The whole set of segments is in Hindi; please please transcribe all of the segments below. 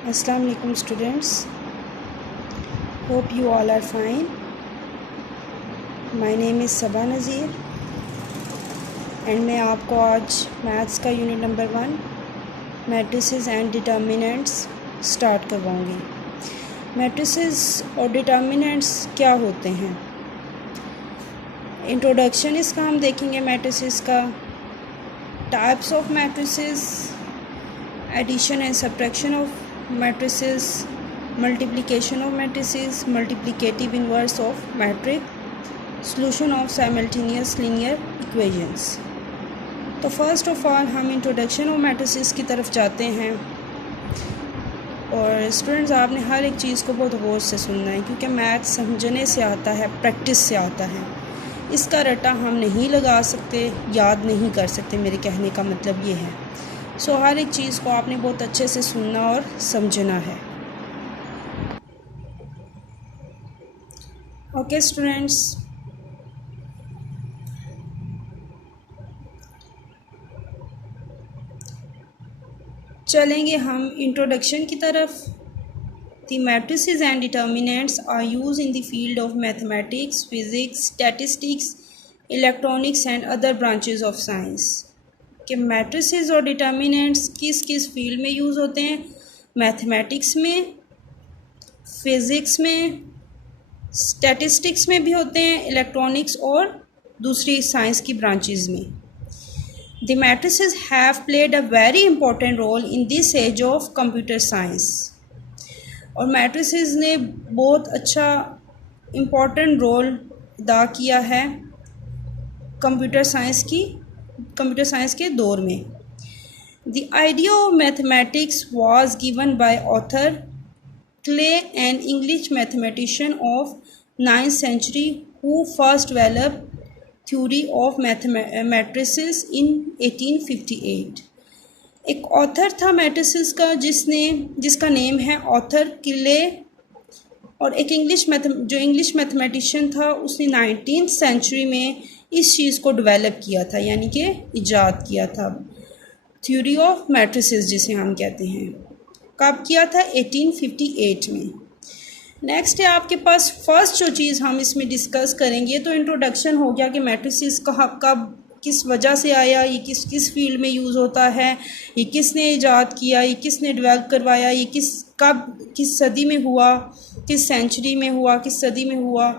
Assalamu alaikum students. Hope you all are fine. My name is Sabah Nazir and मैं आपको आज मैथ्स का unit number 1 matrices and determinants start करवाऊँगी। मैट्रिसेस और डिटर्मिनेंट्स क्या होते हैं, इंट्रोडक्शन इसका हम देखेंगे। मैट्रिसेस का types of matrices, addition and subtraction of matrices, multiplication of matrices, multiplicative inverse of matrix, solution of simultaneous linear equations। तो फर्स्ट ऑफ ऑल हम इंट्रोडक्शन ऑफ मैट्रिसेस की तरफ जाते हैं। और स्टूडेंट्स, आपने हर एक चीज़ को बहुत गौर से सुनना है क्योंकि मैथ समझने से आता है, प्रैक्टिस से आता है। इसका रटा हम नहीं लगा सकते, याद नहीं कर सकते। मेरे कहने का मतलब ये है। सो हर एक चीज़ को आपने बहुत अच्छे से सुनना और समझना है। ओके स्टूडेंट्स, चलेंगे हम इंट्रोडक्शन की तरफ। The matrices and determinants are used in the field of mathematics, physics, statistics, electronics and other branches of science. कि मैट्रिसेस और डिटर्मिनेंट्स किस किस फील्ड में यूज़ होते हैं? मैथमेटिक्स में, फिज़िक्स में, स्टैटिस्टिक्स में भी होते हैं, इलेक्ट्रॉनिक्स और दूसरी साइंस की ब्रांचेस में। The matrices have played a very important role in this age of computer science. और मैट्रिसेस ने बहुत अच्छा इम्पॉर्टेंट रोल अदा किया है कंप्यूटर साइंस के दौर में। The idea of mathematics was given by author Clay, an English mathematician of 9th century who first developed theory of matrices in 1858। एक ऑथर था मैट्रिसेस का जिसका नेम है ऑथर क्ले, और एक इंग्लिश मैथमेटिशियन था, उसने 19th century में इस चीज़ को डेवलप किया था, यानी कि इजाद किया था, थ्योरी ऑफ मैट्रिसेस जिसे हम कहते हैं। कब किया था? 1858 में। नेक्स्ट है आपके पास फर्स्ट जो चीज़ हम इसमें डिस्कस करेंगे, तो इंट्रोडक्शन हो गया कि मैट्रिसेस कब किस वजह से आया, ये किस फील्ड में यूज़ होता है, ये किसने इजाद किया, ये किसने डेवलप करवाया, ये किस सदी में हुआ, किस सेंचुरी में हुआ, किस सदी में हुआ,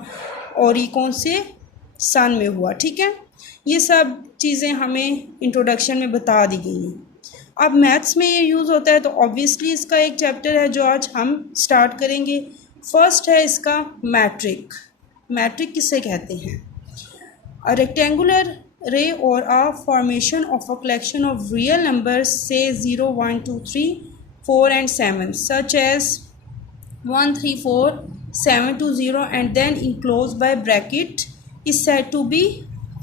और ये कौन से सन में हुआ। ठीक है, ये सब चीज़ें हमें इंट्रोडक्शन में बता दी गई हैं। अब मैथ्स में ये यूज़ होता है तो ऑब्वियसली इसका एक चैप्टर है जो आज हम स्टार्ट करेंगे। फर्स्ट है इसका मैट्रिक। मैट्रिक किसे कहते हैं? अ रेक्टेंगुलर रे और a formation of a collection of real numbers से 0, 1, 2, 3, 4 and 7 such as 1, 3, 4, 7 to 0 and then enclosed by bracket is said to be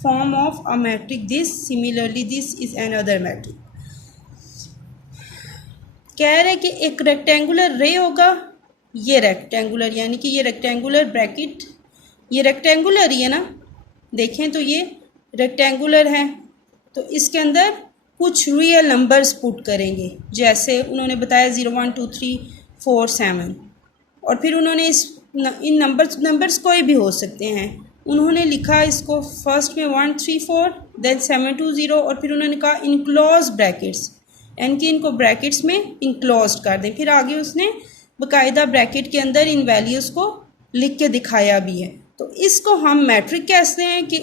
form of a matrix. Similarly this is another matrix। कह रहे कि एक रेक्टेंगुलर रे होगा, ये रेक्टेंगुलर यानी कि ये रेक्टेंगुलर ब्रैकेट, ये रेक्टेंगुलर ही है ना, देखें तो ये रेक्टेंगुलर है, तो इसके अंदर कुछ रियल नंबर्स पुट करेंगे, जैसे उन्होंने बताया 0, 1, 2, 3, 4, 7, और फिर उन्होंने इन नंबर्स कोई भी हो सकते हैं। उन्होंने लिखा इसको फर्स्ट में 1, 3, 4, देन 7 to 0, और फिर उन्होंने कहा इनक्लोज ब्रैकेट्स, यानी कि इनको ब्रैकेट्स में इनक्लोज कर दें। फिर आगे उसने बाकायदा ब्रैकेट के अंदर इन वैल्यूज़ को लिख के दिखाया भी है। तो इसको हम मैट्रिक कहते हैं कि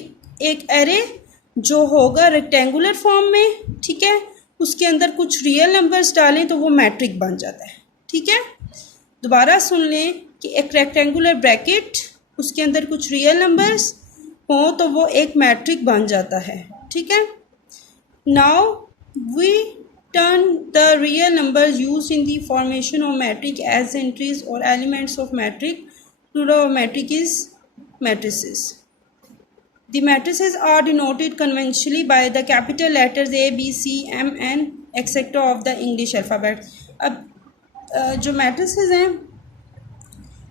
एक एरे जो होगा रेक्टेंगुलर फॉर्म में, ठीक है, उसके अंदर कुछ रियल नंबर्स डालें तो वो मैट्रिक बन जाता है। ठीक है, दोबारा सुन लें कि एक रेक्टेंगुलर ब्रैकेट, उसके अंदर कुछ रियल नंबर्स हो तो वो एक मैट्रिक बन जाता है। ठीक है, now we turn the real numbers used in the formation of matrix as entries और elements of matrix. Plural of matrix is matrices. The matrices are denoted conventionally by the capital letters A, B, C, M, N, etc. of the English alphabet। अब जो मैट्रिसेस हैं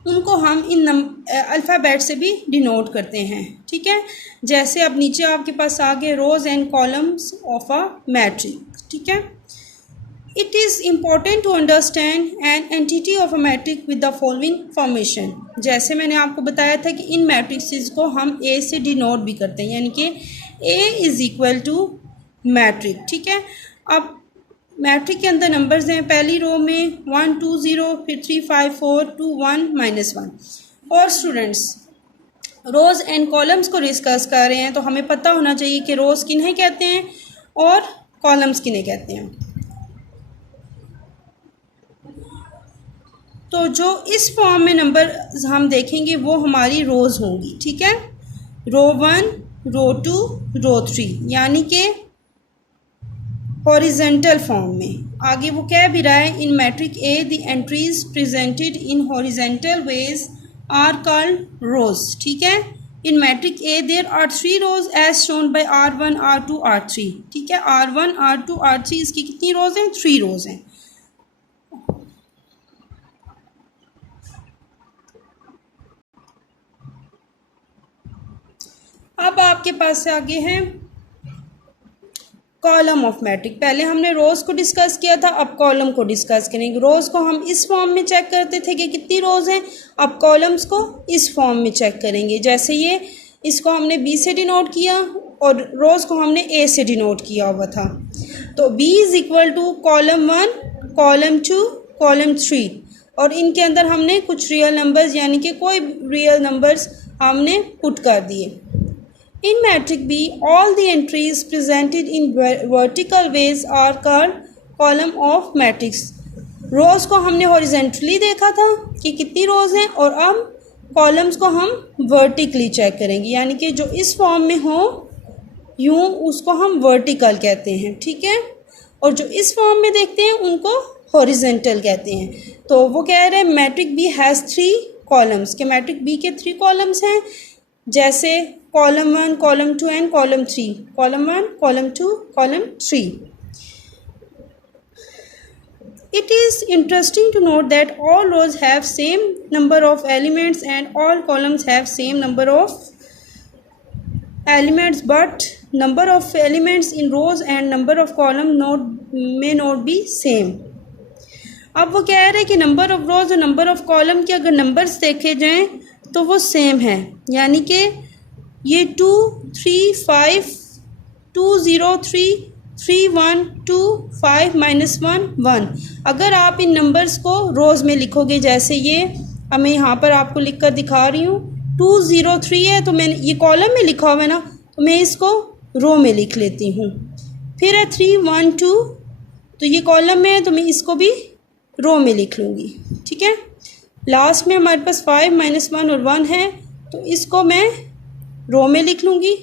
उनको हम इन अल्फ़ाबेट से भी डिनोट करते हैं। ठीक है, जैसे अब नीचे आपके पास आ गए rows and columns of a matrix. ठीक है, It is important to understand an entity of a matrix with the following formation. जैसे मैंने आपको बताया था कि इन मैट्रिक्स को हम A से डिनोट भी करते हैं, यानी कि A is equal to matrix. ठीक है, अब मैट्रिक के अंदर नंबर्स हैं, पहली रो में 1 2 0, फिर 3 5 4 2 1 -1। और स्टूडेंट्स रोज़ एंड कॉलम्स को डिस्कस कर रहे हैं, तो हमें पता होना चाहिए कि रोज़ किन्हें कहते हैं और कॉलम्स किन्हें कहते हैं। तो जो इस फॉर्म में नंबर हम देखेंगे वो हमारी रोज़ होंगी। ठीक है, रो 1, रो 2, रो 3, यानी कि हॉरिजेंटल फॉर्म में। आगे वो कह भी रहा है, in matrix A the entries presented in horizontal ways are called rows. ठीक है, in matrix A there are 3 rows as shown by R1 R2 R3। ठीक है, R1 R2 R3 इसकी कितनी रोज हैं? 3 रोज हैं। अब आपके पास से आगे हैं कॉलम ऑफ मैट्रिक। पहले हमने रोज़ को डिस्कस किया था, अब कॉलम को डिस्कस करेंगे। रोज़ को हम इस फॉर्म में चेक करते थे कि कितनी रोज़ हैं, अब कॉलम्स को इस फॉर्म में चेक करेंगे। जैसे ये, इसको हमने B से डिनोट किया और रोज़ को हमने A से डिनोट किया हुआ था। तो B is equal to column 1, column 2, column 3, और इनके अंदर हमने कुछ रियल नंबर्स यानी कि कोई रियल नंबर्स हमने पुट कर दिए। In matrix B, all the entries presented in vertical ways are called column of matrix. रोज़ को हमने हॉरिजेंटली देखा था कि कितनी रोज़ हैं, और अब कॉलम्स को हम वर्टिकली चेक करेंगे, यानी कि जो इस फॉर्म में हो यूँ उसको हम वर्टिकल कहते हैं। ठीक है, और जो इस फॉर्म में देखते हैं उनको हॉरिजेंटल कहते हैं। तो वो कह रहे हैं मैट्रिक बी हैज़ 3 कॉलम्स, के मैट्रिक बी के 3 कॉलम्स हैं, जैसे column 1, column 2 and column 3। Column 1, column 2, column 3। It is interesting to note that all rows have same number of elements and all columns have same number of elements, but number of elements in rows and number of columns may not be same. अब वो कह रहे हैं कि नंबर ऑफ रोज और नंबर ऑफ कॉलम के अगर नंबर्स देखे जाएं तो वो सेम है, यानी कि ये 2 3 5 2 0 3 3 1 2 5 -1 1। अगर आप इन नंबर्स को रोज़ में लिखोगे, जैसे ये मैं यहाँ पर आपको लिख कर दिखा रही हूँ, 2 0 3 है तो मैंने ये कॉलम में लिखा हुआ है ना, तो मैं इसको रो में लिख लेती हूँ। फिर है 3 1 2, तो ये कॉलम में है तो मैं इसको भी रो में लिख लूँगी। ठीक है, लास्ट में हमारे पास 5 -1 और 1 है, तो इसको मैं रो में लिख लूँगी,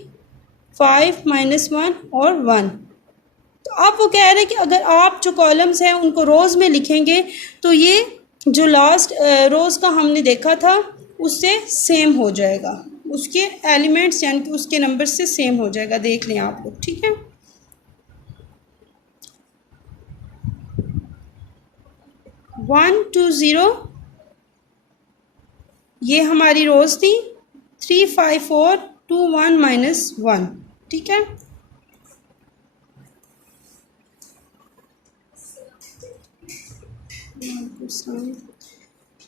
5 -1 और 1। तो अब वो कह रहे हैं कि अगर आप जो कॉलम्स हैं उनको रोज़ में लिखेंगे तो ये जो लास्ट रोज़ का हमने देखा था उससे सेम हो जाएगा, उसके एलिमेंट्स यानी कि उसके नंबर से सेम हो जाएगा। देख लें आप लोग। ठीक है, वन 2 0 ये हमारी रोज़ थी, 3 5 4 2 1 -1। ठीक है,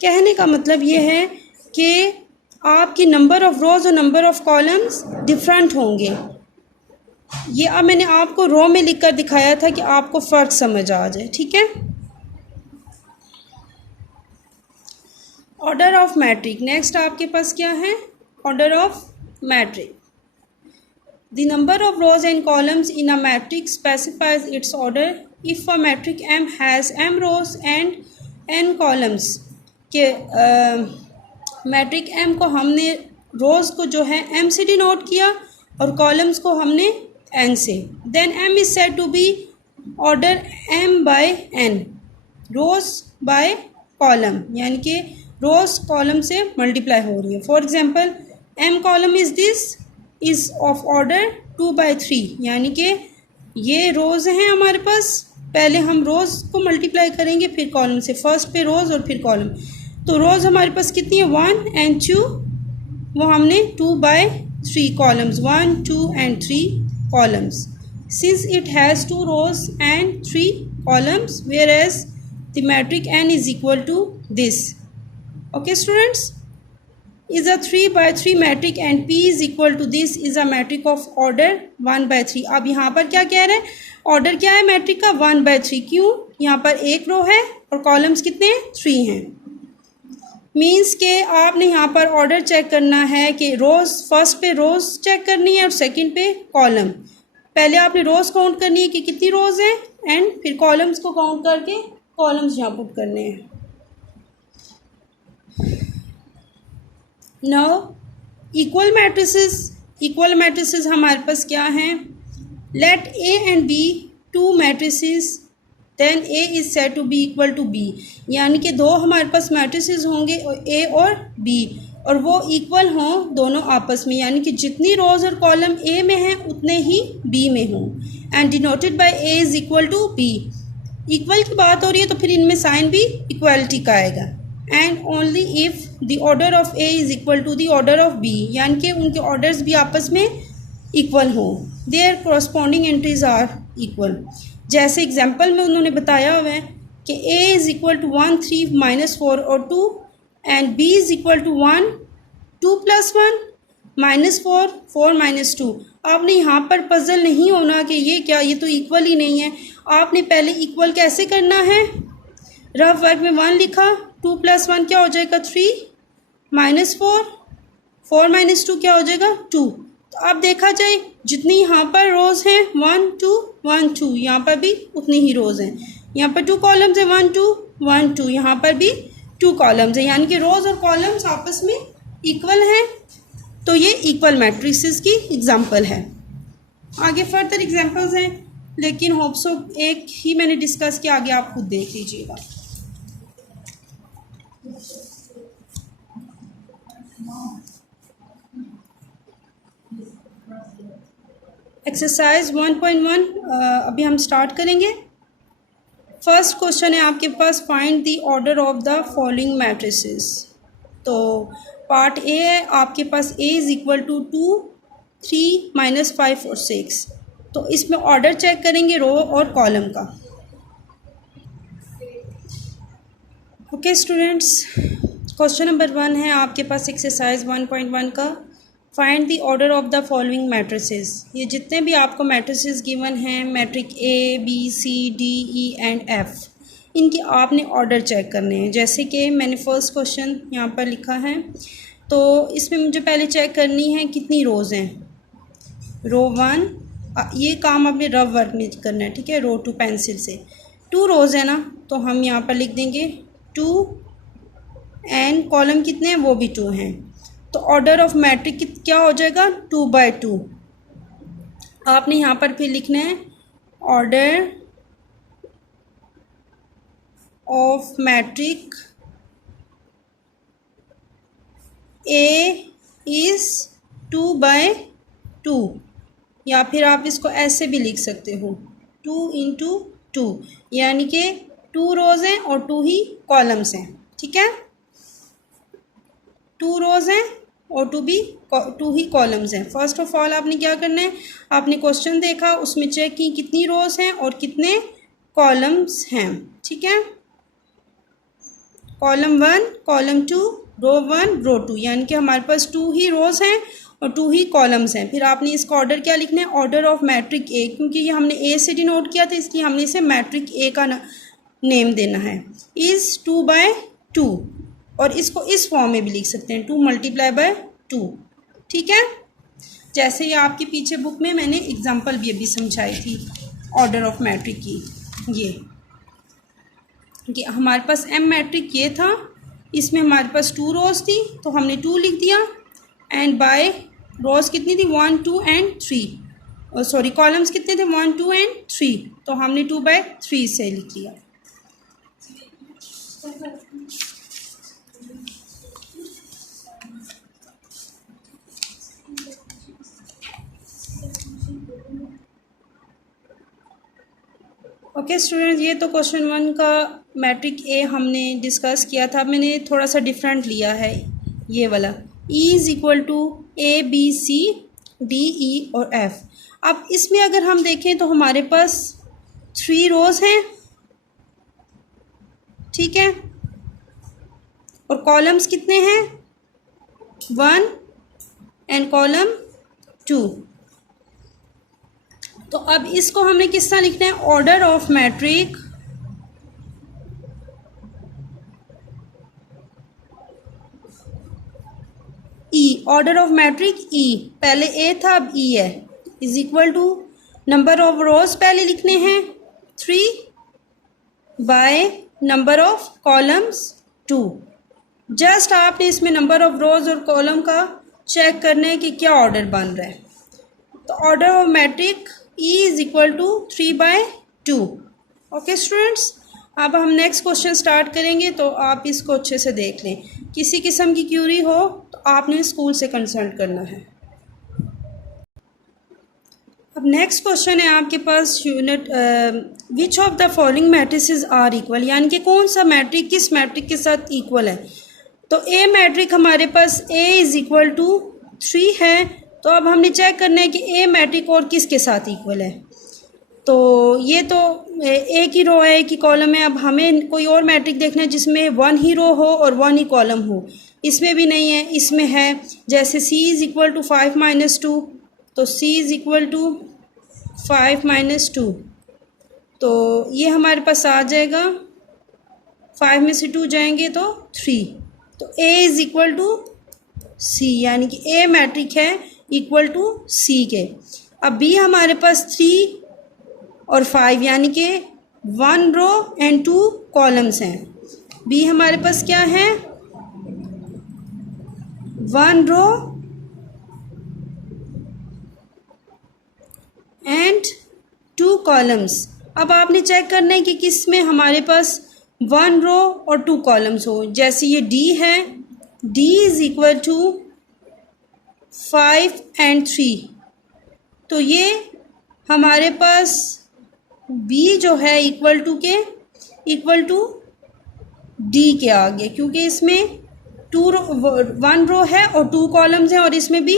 कहने का मतलब ये है कि आपकी नंबर ऑफ़ रोज़ और नंबर ऑफ़ कॉलम्स डिफरेंट होंगे। ये अब मैंने आपको रो में लिखकर दिखाया था कि आपको फ़र्क समझ आ जाए। ठीक है, ऑर्डर ऑफ मैट्रिक। नेक्स्ट आपके पास क्या है? Order of matrix. The number of rows and columns in a matrix specifies its order if a matrix M has m rows and n columns. के मैट्रिक m को हमने रोज़ को जो है m से डिनोट किया और कॉलम्स को हमने n से। Then m is said to be order m by n, rows by column, यानी कि रोज़ कॉलम से मल्टीप्लाई हो रही है। For example m column is this is of order 2/3, यानी कि ये रोज़ हैं हमारे पास, पहले हम रोज़ को मल्टीप्लाई करेंगे फिर कॉलम से, फर्स्ट पे रोज़ और फिर कॉलम। तो रोज़ हमारे पास कितनी है? 1 and 2, वो हमने 2/3 columns, 1 2 and 3 columns. Since it has 2 rows and 3 columns, whereas the matrix n is equal to this. Okay students, is a 3 by 3 matrix and P is equal to this is a matrix of order 1 by 3. अब यहाँ पर क्या कह रहे हैं, ऑर्डर क्या है मैट्रिक का 1 by 3. क्यों, यहाँ पर एक रो है और कॉलम्स कितने हैं, 3 हैं. मीन्स के आपने यहाँ पर ऑर्डर चेक करना है कि रोज़ फर्स्ट पे रोज़ चेक करनी है और सेकंड पे कॉलम. पहले आपने रोज़ काउंट करनी है कि कितनी रोज़ हैं एंड फिर कॉलम्स को काउंट करके कॉलम्स यहाँ पुट करने हैं. नाउ इक्वल मैट्रिसेस हमारे पास क्या हैं, let A and B two matrices then A is said to B equal to B. यानी कि दो हमारे पास मैट्रिसेस होंगे ए और बी और वो इक्वल हों दोनों आपस में, यानी कि जितनी रोज़ और कॉलम ए में हैं उतने ही बी में हों. And denoted by A is equal to B. Equal की बात हो रही है तो फिर इनमें साइन भी इक्वलिटी का आएगा. And only if the order of A is equal to the order of B, यानी कि उनके ऑर्डर्स भी आपस में इक्वल हों. There corresponding entries are equal. जैसे एग्जांपल में उन्होंने बताया हुआ है कि a इज़ इक्वल टू 1 3 -4 और 2 and b is equal to 1 2 + 1 -4 4 -2. आपने यहाँ पर पजल नहीं होना कि ये क्या, ये तो इक्वल ही नहीं है. आपने पहले इक्वल कैसे करना है, रफ वर्क में 1 लिखा, 2 + 1 क्या हो जाएगा 3 -4 4 -2 क्या हो जाएगा 2. तो अब देखा जाए जितनी यहाँ पर रोज़ हैं 1 2 1 2, यहाँ पर भी उतनी ही रोज़ हैं. यहाँ पर 2 कॉलम्स हैं 1 2 1 2, यहाँ पर भी 2 कॉलम्स हैं, यानी कि रोज़ और कॉलम्स आपस में इक्वल हैं. तो ये इक्वल मैट्रिसेस की एग्जांपल है. आगे फर्दर एग्जांपल्स हैं लेकिन होप सो एक ही मैंने डिस्कस किया, आगे आप खुद देख लीजिएगा. एक्सरसाइज 1.1 अभी हम स्टार्ट करेंगे. फर्स्ट क्वेश्चन है आपके पास, find the order of the following matrices. तो पार्ट ए है आपके पास, ए इज़ इक्वल टू 2 3 -5 और 6. तो इसमें ऑर्डर चेक करेंगे रो और कॉलम का. ओके स्टूडेंट्स, क्वेश्चन नंबर 1 है आपके पास एक्सरसाइज 1.1 का, find the order of the following matrices. ये जितने भी आपको मैट्रिसेस गिवन हैं, matrix A B C D E and F, इनके आपने ऑर्डर चेक करने हैं. जैसे कि मैंने फर्स्ट क्वेश्चन यहाँ पर लिखा है, तो इसमें मुझे पहले चेक करनी है कितनी रोज़ हैं. रो 1, ये काम आपने रफ वर्क में करना है, ठीक है. रो 2 पेंसिल से 2 रोज़ है ना, तो हम यहाँ पर लिख देंगे 2 एंड कॉलम कितने हैं, वो भी 2 हैं. तो ऑर्डर ऑफ मैट्रिक क्या हो जाएगा 2 by 2. आपने यहाँ पर फिर लिखना है order of matrix A is 2 by 2, या फिर आप इसको ऐसे भी लिख सकते हो 2 × 2, यानी कि 2 रोज़ हैं और 2 ही कॉलम्स हैं, ठीक है. 2 रोज़ हैं और 2 ही कॉलम्स हैं. फर्स्ट ऑफ ऑल आपने क्या करना है, आपने क्वेश्चन देखा, उसमें चेक की कितनी रोज़ हैं और कितने कॉलम्स हैं, ठीक है. कॉलम 1 कॉलम 2 रो 1 रो 2, यानी कि हमारे पास 2 ही रोज़ हैं और 2 ही कॉलम्स हैं. फिर आपने इसका ऑर्डर क्या लिखना है, ऑर्डर ऑफ मैट्रिक ए, क्योंकि ये हमने ए से डिनोट किया था इसलिए हमने इसे मैट्रिक ए का नेम देना है. इज़ 2 by 2, और इसको इस फॉर्म में भी लिख सकते हैं 2 × 2, ठीक है. जैसे ये आपके पीछे बुक में मैंने एग्जांपल भी अभी समझाई थी ऑर्डर ऑफ मैट्रिक की. ये कि हमारे पास एम मैट्रिक ये था, इसमें हमारे पास 2 रोज़ थी तो हमने 2 लिख दिया, एंड बाय रोज़ कितनी थी 1 2 एंड 3, सॉरी कॉलम्स कितने थे 1 2 एंड 3, तो हमने 2 by 3 से लिख लिया. ओके स्टूडेंट्स, ये तो क्वेश्चन 1 का मैट्रिक ए हमने डिस्कस किया था. मैंने थोड़ा सा डिफरेंट लिया है ये वाला, E is equal to A B C D E और एफ. अब इसमें अगर हम देखें तो हमारे पास 3 रोज़ हैं ठीक है, और कॉलम्स कितने हैं, 1 एंड कॉलम 2। तो अब इसको हमने किस तरह लिखना है, order of matrix E, order of matrix E, पहले ए था अब ई है, is equal to number of rows पहले लिखने हैं 3 by number of columns 2। Just आपने इसमें नंबर ऑफ रोज और कॉलम का चेक करना है कि क्या ऑर्डर बन रहा है। तो order of matrix E is equal to 3/2। Okay students, अब हम नेक्स्ट क्वेश्चन स्टार्ट करेंगे, तो आप इसको अच्छे से देख लें। किसी किस्म की क्यूरी हो तो आपने स्कूल से कंसल्ट करना है। अब नेक्स्ट क्वेश्चन है आपके पास unit which of the following matrices are equal, यानी कि कौन सा मैट्रिक किस मैट्रिक के साथ इक्वल है। तो ए मैट्रिक हमारे पास ए इज इक्वल टू 3 है, तो अब हमने चेक करना है कि ए मैट्रिक और किसके साथ इक्वल है। तो ये तो एक ही रो है, एक ही कॉलम है। अब हमें कोई और मैट्रिक देखना है जिसमें 1 ही रो हो और 1 ही कॉलम हो। इसमें भी नहीं है, इसमें है, जैसे c इज इक्वल टू 5 - 2, तो c इज इक्वल टू 5 - 2, तो ये हमारे पास आ जाएगा, 5 में से 2 जाएंगे तो 3, तो a is equal to c, यानी कि a मैट्रिक है इक्वल टू c के। अब b हमारे पास 3 और 5, यानी कि 1 रो एंड 2 कॉलम्स हैं। b हमारे पास क्या है, 1 रो एंड 2 कॉलम्स। अब आपने चेक करना है कि किस में हमारे पास 1 रो और 2 कॉलम्स हो। जैसे ये d है, d is equal to 5 and 3, तो ये हमारे पास b जो है इक्वल टू d के आगे, क्योंकि इसमें 1 रो है और 2 कॉलम्स हैं, और इसमें भी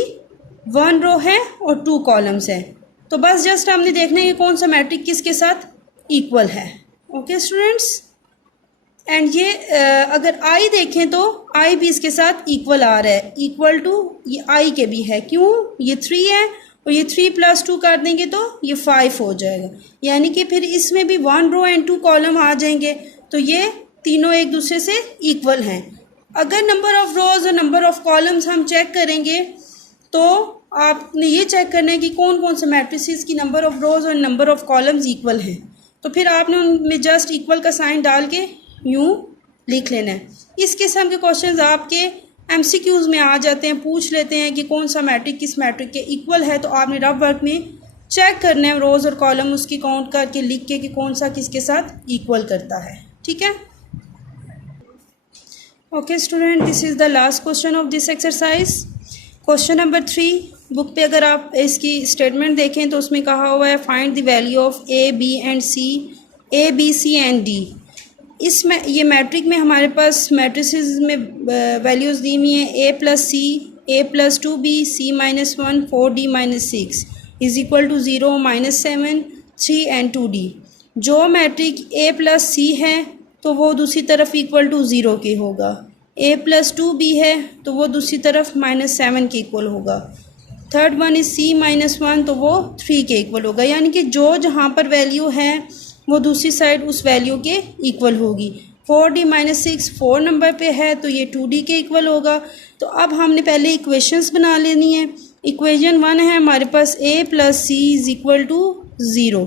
1 रो है और 2 कॉलम्स हैं। तो बस जस्ट हमने देखना है कि कौन सा मैट्रिक किसके साथ इक्वल है। ओके स्टूडेंट्स, एंड ये अगर i देखें तो i भी इसके साथ इक्वल आ रहा है, इक्वल टू ये i के भी है। क्यों, ये 3 है और ये 3 + 2 कर देंगे तो ये 5 हो जाएगा, यानी कि फिर इसमें भी 1 रो एंड 2 कॉलम आ जाएंगे, तो ये तीनों एक दूसरे से इक्वल हैं। अगर नंबर ऑफ रोज और नंबर ऑफ कॉलम्स हम चेक करेंगे तो आपने ये चेक करना है कि कौन कौन से मैट्रिसेस की नंबर ऑफ रोज और नंबर ऑफ कॉलम्स इक्वल हैं। तो फिर आपने उनमें जस्ट इक्वल का साइन डाल के यूँ लिख लेना है। इस किस्म के क्वेश्चंस आपके एमसीक्यूज़ में आ जाते हैं, पूछ लेते हैं कि कौन सा मैट्रिक किस मैट्रिक के इक्वल है। तो आपने रफ वर्क में चेक करना है, रोज़ और कॉलम उसकी काउंट करके लिख के कि कौन सा किसके साथ इक्वल करता है। ठीक है, okay student, this is the last question of this exercise. Question number 3 book पे अगर आप इसकी स्टेटमेंट देखें तो उसमें कहा हुआ है find the value of A B and C, A B C and D. इसमें ये मैट्रिक में हमारे पास मैट्रिसेस में वैल्यूज़ दी हुई हैं a + c, a + 2b, c - 1, 4d - 6 is equal to 0, -7, 3 and 2d। जो मैट्रिक a + c है तो वो दूसरी तरफ इक्वल टू 0 के होगा, a + 2b है तो वो दूसरी तरफ -7 के इक्वल होगा। थर्ड वन इज c - 1 तो वो 3 के इक्वल होगा, यानी कि जो जहाँ पर वैल्यू है वो दूसरी साइड उस वैल्यू के इक्वल होगी। 4d - 6 4 नंबर पे है तो ये 2d के इक्वल होगा। तो अब हमने पहले इक्वेशंस बना लेनी है। इक्वेशन 1 है हमारे पास a + c is equal to 0।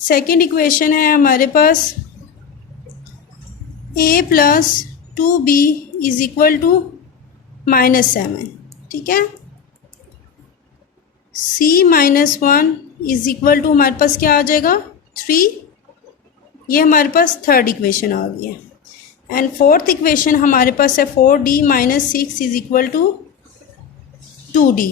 Second equation है हमारे पास a + 2b is equal to -7। ठीक है, c - 1 इज इक्वल टू हमारे पास क्या आ जाएगा 3। ये हमारे पास थर्ड इक्वेशन आ गई है। एंड फोर्थ इक्वेशन हमारे पास है 4d - 6 is equal to 2d।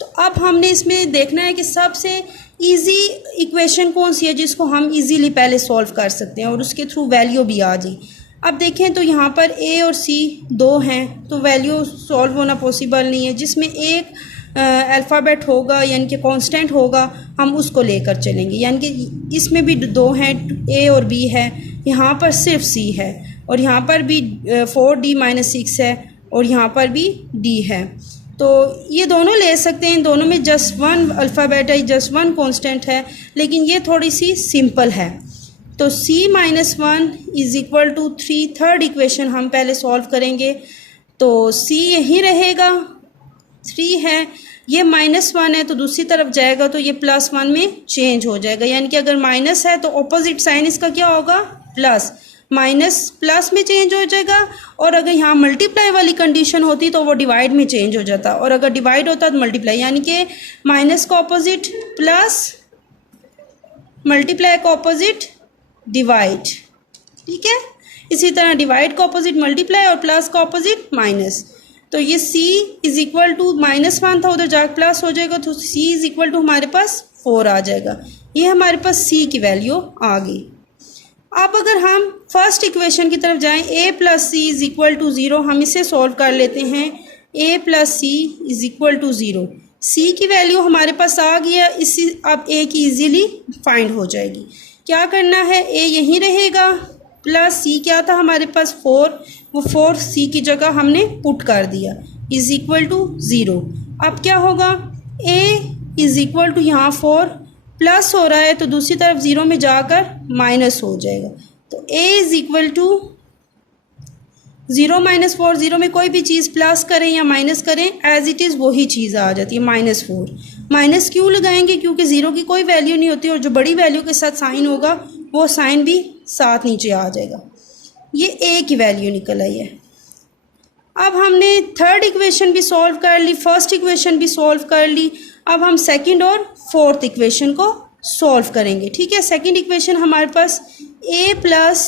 तो अब हमने इसमें देखना है कि सबसे इजी इक्वेशन कौन सी है जिसको हम इजीली पहले सॉल्व कर सकते हैं और उसके थ्रू वैल्यू भी आ जाए। अब देखें तो यहाँ पर a और c 2 हैं तो वैल्यू सॉल्व होना पॉसिबल नहीं है। जिसमें एक अल्फ़ाबेट होगा यानी कि कांस्टेंट होगा हम उसको लेकर चलेंगे, यानी कि इसमें भी 2 हैं, a और b है यहाँ पर सिर्फ सी है, और यहाँ पर भी 4d माइनस 6 है, और यहाँ पर भी d है। तो ये दोनों ले सकते हैं, इन दोनों में जस्ट वन अल्फ़ाबेट है, जस्ट वन कांस्टेंट है, लेकिन ये थोड़ी सी सिंपल है। तो c minus 1 is equal to 3, third equation हम पहले सॉल्व करेंगे। तो c यहीं रहेगा, 3 है, ये -1 है तो दूसरी तरफ जाएगा तो ये +1 में चेंज हो जाएगा, यानी कि अगर माइनस है तो ऑपोजिट साइन इसका क्या होगा, प्लस, माइनस प्लस में चेंज हो जाएगा। और अगर यहाँ मल्टीप्लाई वाली कंडीशन होती तो वो डिवाइड में चेंज हो जाता, और अगर डिवाइड होता तो मल्टीप्लाई, यानी कि माइनस का ऑपोजिट प्लस, मल्टीप्लाई का ऑपोजिट डिवाइड, ठीक है। इसी तरह डिवाइड का ऑपोजिट मल्टीप्लाई और प्लस का ऑपोजिट माइनस। तो ये c इज़ इक्वल टू -1 था, उधर जाकर प्लस हो जाएगा, तो c इज़ इक्वल टू हमारे पास 4 आ जाएगा। ये हमारे पास c की वैल्यू आ गई। अब अगर हम फर्स्ट इक्वेशन की तरफ जाएं, a plus C is equal to 0, हम इसे सॉल्व कर लेते हैं। a plus C is equal to 0, c की वैल्यू हमारे पास आ गई है, इसी अब a की इजीली फाइंड हो जाएगी। क्या करना है, a यहीं रहेगा, प्लस c क्या था हमारे पास 4, वो 4 c की जगह हमने पुट कर दिया, इज़ इक्वल टू 0। अब क्या होगा, a इज़ इक्वल टू यहाँ 4 प्लस हो रहा है तो दूसरी तरफ 0 में जाकर माइनस हो जाएगा। तो a is equal to 0 minus 4, 0 में कोई भी चीज़ प्लस करें या माइनस करें एज इट इज़ वही चीज़ आ जाती है, -4। माइनस क्यों लगाएंगे, क्योंकि 0 की कोई वैल्यू नहीं होती, और जो बड़ी वैल्यू के साथ साइन होगा वो साइन भी साथ नीचे आ जाएगा। ये a की वैल्यू निकल आई है। अब हमने थर्ड इक्वेशन भी सॉल्व कर ली, फर्स्ट इक्वेशन भी सॉल्व कर ली। अब हम सेकंड और फोर्थ इक्वेशन को सॉल्व करेंगे, ठीक है। सेकंड इक्वेशन हमारे पास a प्लस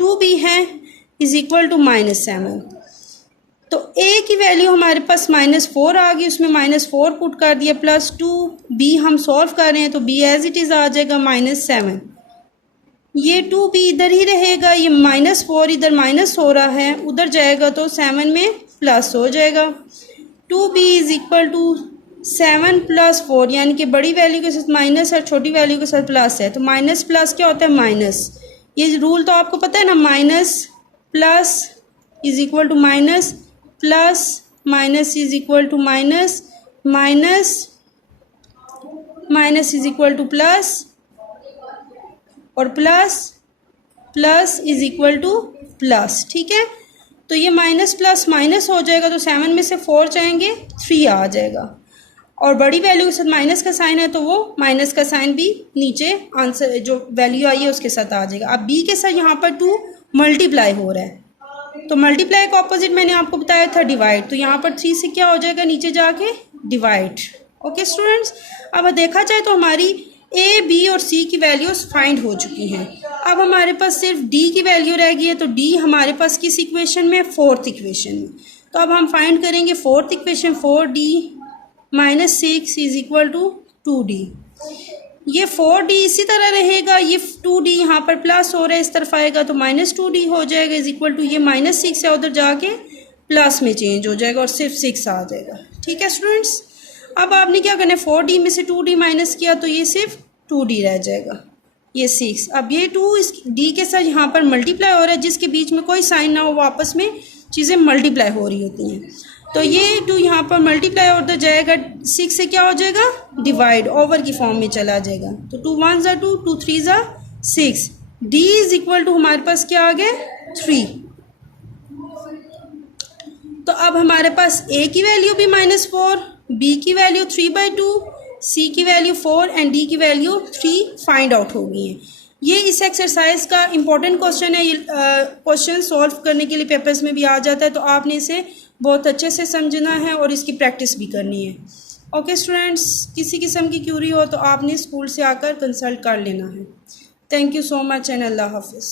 2b है इज़ इक्वल टू -7। तो a की वैल्यू हमारे पास -4 आ गई, उसमें -4 पुट कर दिया, प्लस 2b हम सॉल्व कर रहे हैं तो b एज इट इज़ आ जाएगा -7। ये 2b इधर ही रहेगा, ये -4 इधर माइनस हो रहा है, उधर जाएगा तो 7 में प्लस हो जाएगा। 2b is equal to 7 plus 4, यानी कि बड़ी वैल्यू के साथ माइनस और छोटी वैल्यू के साथ प्लस है, तो माइनस प्लस क्या होता है, माइनस। ये रूल तो आपको पता है ना, minus plus is equal to minus, plus minus is equal to minus, minus minus is equal to plus, और plus plus is equal to plus, ठीक है। तो ये माइनस प्लस माइनस हो जाएगा, तो 7 में से 4 जाएंगे 3 आ जाएगा, और बड़ी वैल्यू के साथ माइनस का साइन है तो वो माइनस का साइन भी नीचे आंसर जो वैल्यू आई है उसके साथ आ जाएगा। अब b के साथ यहाँ पर 2 मल्टीप्लाई हो रहा है, तो मल्टीप्लाई का ऑपोजिट मैंने आपको बताया था डिवाइड, तो यहाँ पर 3 से क्या हो जाएगा, नीचे जाके डिवाइड। ओके स्टूडेंट्स, अब देखा जाए तो हमारी a, b और c की वैल्यूज फाइंड हो चुकी हैं। अब हमारे पास सिर्फ d की वैल्यू रह गई है, तो d हमारे पास किस इक्वेशन में, फोर्थ इक्वेशन में। तो अब हम फाइंड करेंगे fourth equation, 4d minus 6 is equal to 2d। ये 4d इसी तरह रहेगा, ये 2d यहाँ पर प्लस हो रहा है, इस तरफ आएगा तो -2d हो जाएगा इज़ इक्वल टू, ये -6 है, उधर जाके प्लस में चेंज हो जाएगा और सिर्फ 6 आ जाएगा, ठीक है स्टूडेंट्स। अब आपने क्या करना है, 4d में से 2d माइनस किया तो ये सिर्फ 2d रह जाएगा, ये 6। अब ये 2 इस d के साथ यहाँ पर मल्टीप्लाई हो रहा है, जिसके बीच में कोई साइन ना हो, वो आपस में चीज़ें मल्टीप्लाई हो रही होती हैं। तो ये 2 यहाँ पर मल्टीप्लाई होता जाएगा, 6 से क्या हो जाएगा, डिवाइड, ओवर की फॉर्म में चला जाएगा। तो 2 1 2, 2 3 6, d इज इक्वल टू हमारे पास क्या आ गया, 3। तो अब हमारे पास a की वैल्यू भी -4, b की वैल्यू 3/2, c की वैल्यू 4 एंड d की वैल्यू 3 फाइंड आउट हो गई है। ये इस एक्सरसाइज का इम्पोर्टेंट क्वेश्चन है, ये क्वेश्चन सॉल्व करने के लिए पेपर्स में भी आ जाता है, तो आपने इसे बहुत अच्छे से समझना है और इसकी प्रैक्टिस भी करनी है। ओके स्टूडेंट्स, किसी किस्म की क्यूरी हो तो आपने स्कूल से आकर कंसल्ट कर लेना है। Thank you so much and अल्लाह हाफिज़।